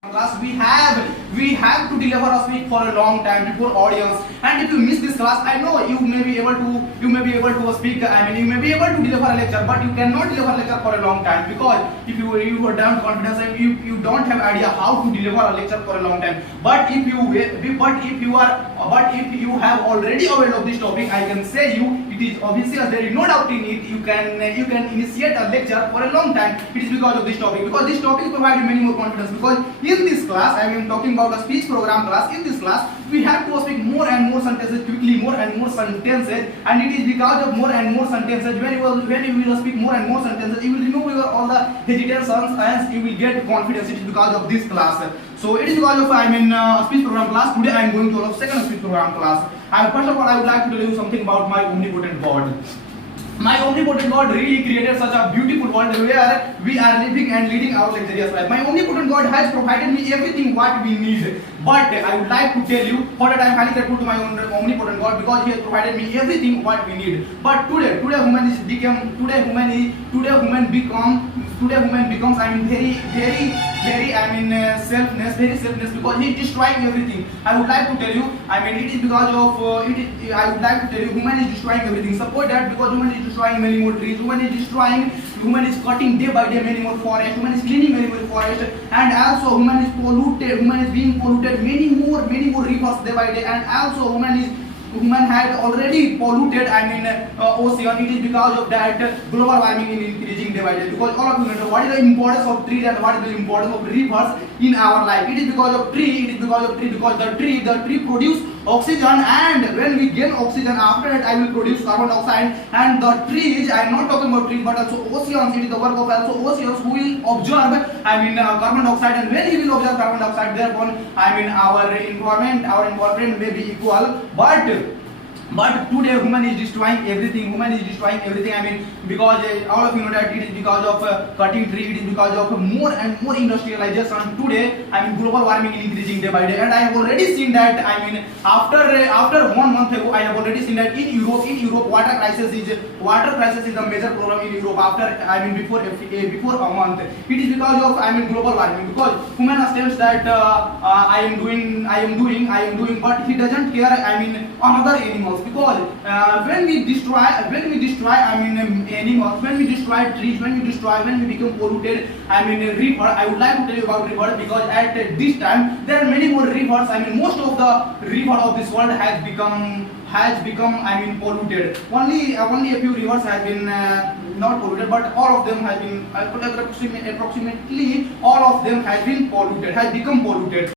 Class we have to deliver a speech for a long time before audience, and if you miss this class, I know you may be able to speak. I mean, you may be able to deliver a lecture, but you cannot deliver a lecture for a long time, because if you are down confidence and you don't have idea how to deliver a lecture for a long time. But if you have already aware of this topic, I can say you it is obviously there is no doubt in it. You can initiate a lecture for a long time. It is because of this topic, because this topic provides many more confidence. Because in this class, I am talking about a speech program class. In this class, we have to speak more and more sentences quickly, more and more sentences, and it is because of more and more sentences. When you will speak more and more sentences, you will remove all the hesitations and you will get confidence. It is because of this class. So it is because of speech program class. Today I am going to our second speech program class. And first of all, I would like to tell you something about my omnipotent God. My omnipotent God really created such a beautiful world where we are living and leading our luxurious life. My omnipotent God has provided me everything what we need. But I would like to tell you, for that I am highly grateful to my omnipotent God, because He has provided me everything what we need. But today human becomes very selfless, because he is destroying everything. I would like to tell you, it is because of I would like to tell you, human is destroying everything. Suppose that because human is destroying many more trees, human is cutting day by day many more forests, human is cleaning many more forests, and also human is being polluted many more rivers day by day, and also human had already polluted ocean. It is because of that global warming is increasing day by day. Because all of you know what is the importance of trees and what is the importance of rivers in our life. It is because of tree, because the tree produce oxygen, and when we gain oxygen, after that I will produce carbon dioxide, and the trees, I am not talking about trees but also oceans. It is the work of also oceans who will observe carbon dioxide, and when he will observe carbon dioxide, therefore our environment may be equal. But today human is destroying everything. Because all of you know that it is because of cutting tree. It is because of more and more industrialization. Today, global warming is increasing day by day, and I have already seen that. After 1 month ago, I have already seen that in Europe, water crisis is a major problem in Europe. Before a month, it is because of global warming. Because human states that I am doing, but he doesn't care. Another animals. Because when we destroy animals, when we destroy trees, when we become polluted, river. I would like to tell you about river, because at this time there are many more rivers. Most of the river of this world has become polluted. Only a few rivers have been not polluted, but all of them have been approximately all of them has become polluted.